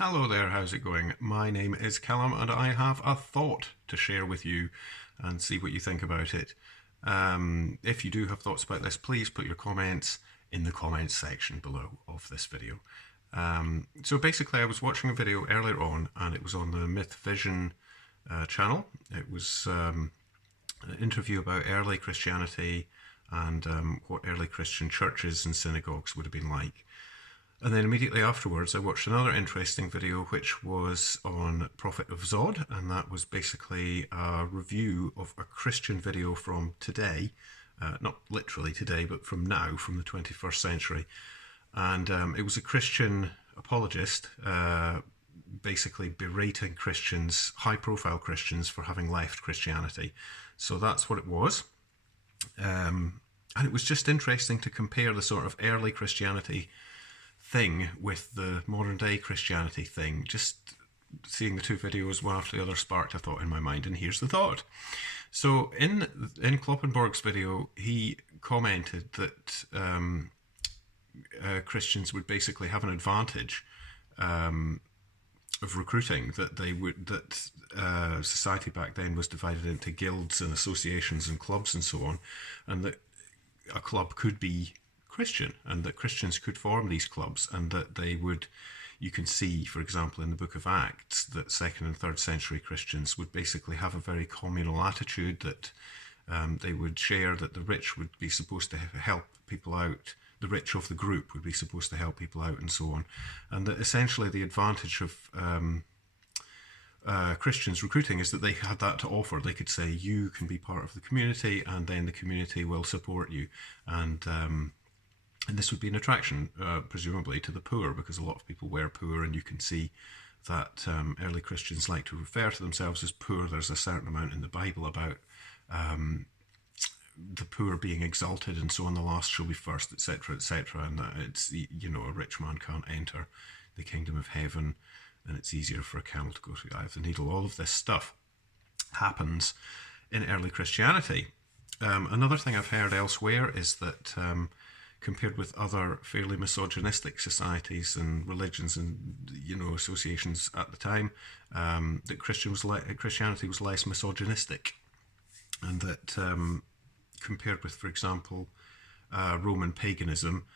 Hello there, how's it going? My name is Callum and I have a thought to share with you and see what you think about it. If you do have thoughts about this, please put your comments in the comments section below of this video. So basically I was watching a video earlier on and it was on the Myth Vision channel. It was an interview about early Christianity and what early Christian churches and synagogues would have been like. And then immediately afterwards, I watched another interesting video, which was on Prophet of Zod, and that was basically a review of a Christian video from today, not literally today, but from now, from the 21st century. And it was a Christian apologist, basically berating Christians, high-profile Christians, for having left Christianity. So that's what it was. And it was just interesting to compare the sort of early Christianity thing with the modern day Christianity thing. Just seeing the two videos one after the other sparked a thought in my mind, and here's the thought. So in Kloppenborg's video, he commented that Christians would basically have an advantage of recruiting, that society back then was divided into guilds and associations and clubs and so on, and that a club could be Christian, and that Christians could form these clubs, and that they would, you can see, for example, in the book of Acts, that 2nd and 3rd century Christians would basically have a very communal attitude, that they would share, that the rich would be supposed to help people out, the rich of the group would be supposed to help people out, and so on. And that essentially the advantage of Christians recruiting is that they had that to offer. They could say, you can be part of the community, and then the community will support you. And this would be an attraction, presumably, to the poor, because a lot of people were poor, and you can see that early Christians like to refer to themselves as poor. There's a certain amount in the Bible about the poor being exalted, and so on, the last shall be first, etc., etc., and that it's, you know, a rich man can't enter the kingdom of heaven, and it's easier for a camel to go through the eye of the needle. All of this stuff happens in early Christianity. Another thing I've heard elsewhere is that compared with other fairly misogynistic societies and religions and, you know, associations at the time, that Christianity was less misogynistic, and that compared with, for example, Roman paganism,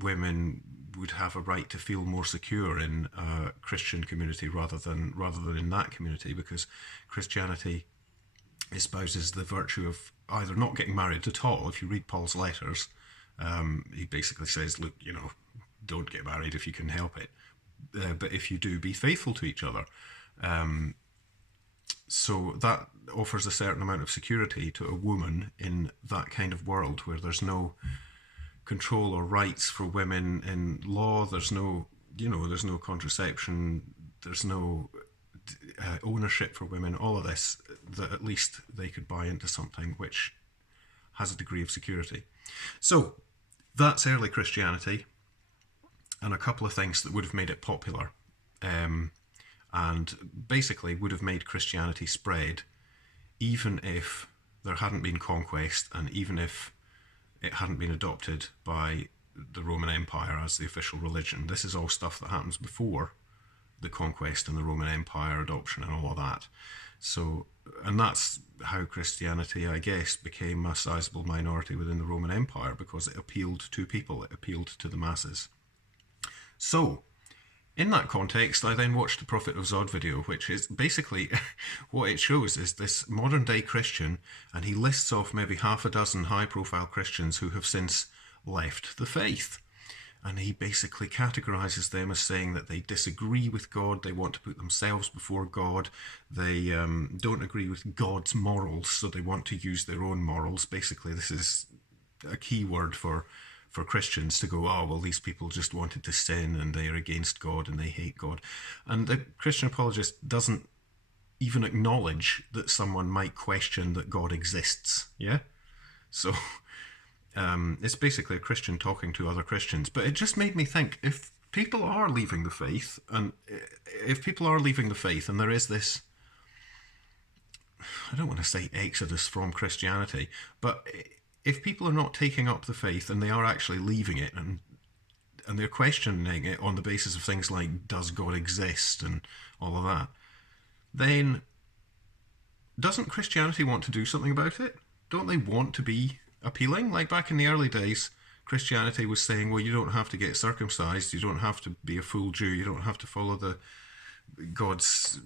women would have a right to feel more secure in a Christian community rather than in that community, because Christianity espouses the virtue of either not getting married at all. If you read Paul's letters, he basically says, look, you know, don't get married if you can help it. But if you do, be faithful to each other. So that offers a certain amount of security to a woman in that kind of world where there's no control or rights for women in law. There's no, you know, there's no contraception. There's no ownership for women. All of this, that at least they could buy into something which has a degree of security. So that's early Christianity, and a couple of things that would have made it popular, and basically would have made Christianity spread even if there hadn't been conquest, and even if it hadn't been adopted by the Roman Empire as the official religion. This is all stuff that happens before the conquest and the Roman Empire adoption and all of that. So, and that's how Christianity, I guess, became a sizable minority within the Roman Empire, because it appealed to people, it appealed to the masses. So, in that context, I then watched the Prophet of Zod video, which is basically what it shows is this modern day Christian, and he lists off maybe half a dozen high profile Christians who have since left the faith. And he basically categorizes them as saying that they disagree with God, they want to put themselves before God, they don't agree with God's morals, so they want to use their own morals. Basically, this is a key word for Christians to go, oh, well, these people just wanted to sin and they're against God and they hate God. And the Christian apologist doesn't even acknowledge that someone might question that God exists, yeah? So it's basically a Christian talking to other Christians. But it just made me think, if people are leaving the faith, and there is this, I don't want to say exodus from Christianity, but if people are not taking up the faith and they are actually leaving it, and they're questioning it on the basis of things like, does God exist, and all of that, then doesn't Christianity want to do something about it? Don't they want to be appealing? Like back in the early days, Christianity was saying, well, you don't have to get circumcised, you don't have to be a full Jew, you don't have to follow the God's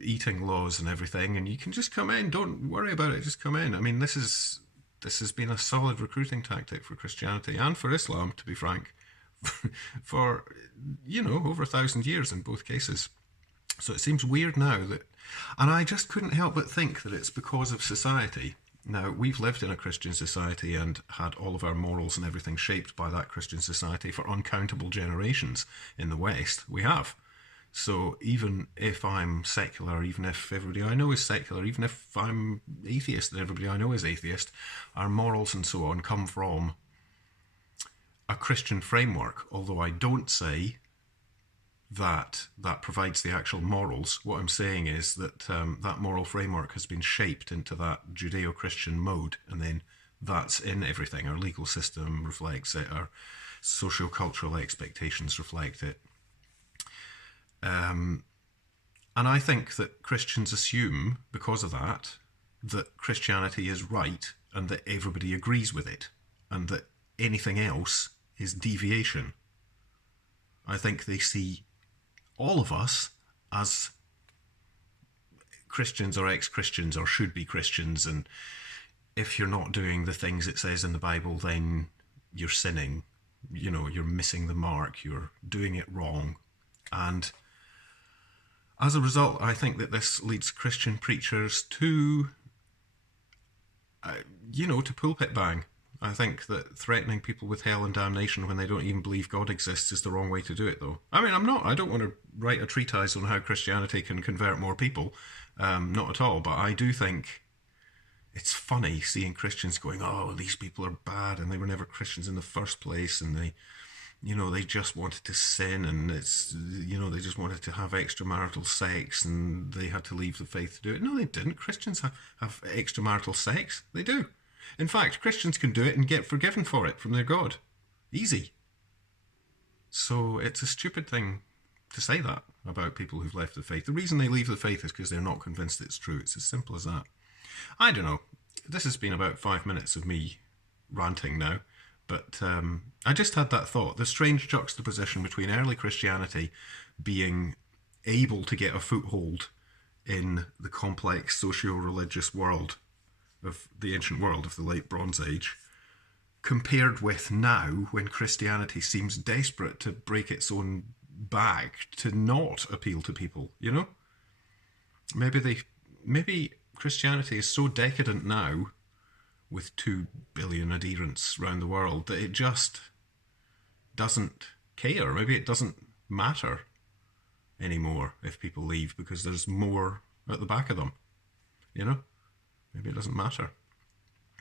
eating laws and everything, and you can just come in. Don't worry about it. Just come in. I mean, this has been a solid recruiting tactic for Christianity and for Islam, to be frank, for over 1,000 years in both cases. So it seems weird now that, and I just couldn't help but think that it's because of society. Now, we've lived in a Christian society and had all of our morals and everything shaped by that Christian society for uncountable generations in the West. We have. So even if I'm secular, even if everybody I know is secular, even if I'm atheist and everybody I know is atheist, our morals and so on come from a Christian framework. Although I don't say that provides the actual morals. What I'm saying is that that moral framework has been shaped into that Judeo-Christian mode, and then that's in everything. Our legal system reflects it, our socio-cultural expectations reflect it. And I think that Christians assume, because of that Christianity is right and that everybody agrees with it, and that anything else is deviation. I think they see all of us as Christians or ex-Christians or should be Christians, and if you're not doing the things it says in the Bible, then you're sinning, you're missing the mark, you're doing it wrong. And as a result, I think that this leads Christian preachers to pulpit bang. I think that threatening people with hell and damnation when they don't even believe God exists is the wrong way to do it, though. I mean, I don't want to write a treatise on how Christianity can convert more people. Not at all. But I do think it's funny seeing Christians going, oh, these people are bad and they were never Christians in the first place, and they just wanted to sin, and they just wanted to have extramarital sex and they had to leave the faith to do it. No, they didn't. Christians have extramarital sex. They do. In fact, Christians can do it and get forgiven for it from their God. Easy. So it's a stupid thing to say that about people who've left the faith. The reason they leave the faith is because they're not convinced it's true. It's as simple as that. I don't know. This has been about 5 minutes of me ranting now, but I just had that thought. The strange juxtaposition between early Christianity being able to get a foothold in the complex socio-religious world of the ancient world of the late Bronze Age, compared with now when Christianity seems desperate to break its own back to not appeal to people, Maybe Christianity is so decadent now with 2 billion adherents around the world that it just doesn't care. Maybe it doesn't matter anymore if people leave because there's more at the back of them, Maybe it doesn't matter.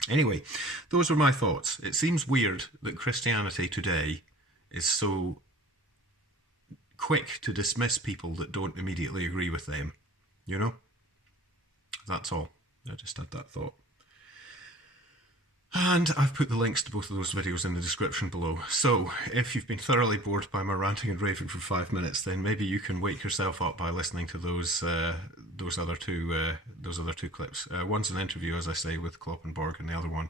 Anyway, those were my thoughts. It seems weird that Christianity today is so quick to dismiss people that don't immediately agree with them. That's all. I just had that thought. And I've put the links to both of those videos in the description below. So if you've been thoroughly bored by my ranting and raving for 5 minutes, then maybe you can wake yourself up by listening to those other two clips. One's an interview, as I say, with Kloppenborg, and the other one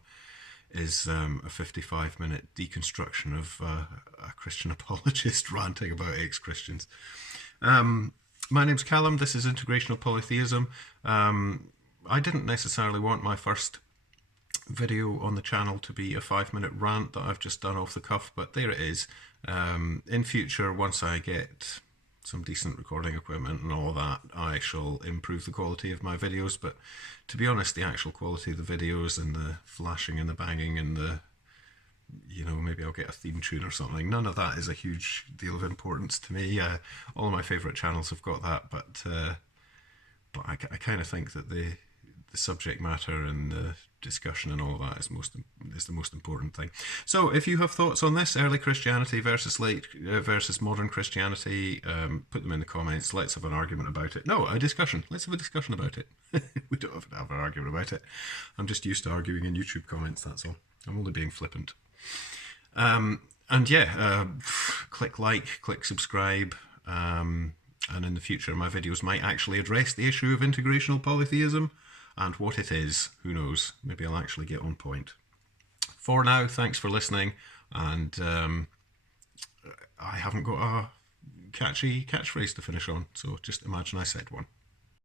is a 55-minute deconstruction of a Christian apologist ranting about ex-Christians. My name's Callum. This is Integrational Polytheism. I didn't necessarily want my first video on the channel to be a 5-minute rant that I've just done off the cuff, but there it is. In future, once I get some decent recording equipment and all that, I shall improve the quality of my videos. But to be honest, the actual quality of the videos and the flashing and the banging and the, maybe I'll get a theme tune or something, none of that is a huge deal of importance to me. All of my favourite channels have got that, but I kind of think that the subject matter and the discussion and all of that is the most important thing. So if you have thoughts on this, early Christianity versus modern Christianity, put them in the comments. Let's have an argument about it. No, a discussion. Let's have a discussion about it. We don't have to have an argument about it. I'm just used to arguing in YouTube comments, that's all. I'm only being flippant. And yeah, click like, click subscribe. And in the future, my videos might actually address the issue of integrational polytheism, and what it is, who knows? Maybe I'll actually get on point. For now, thanks for listening, and I haven't got a catchy catchphrase to finish on, so just imagine I said one.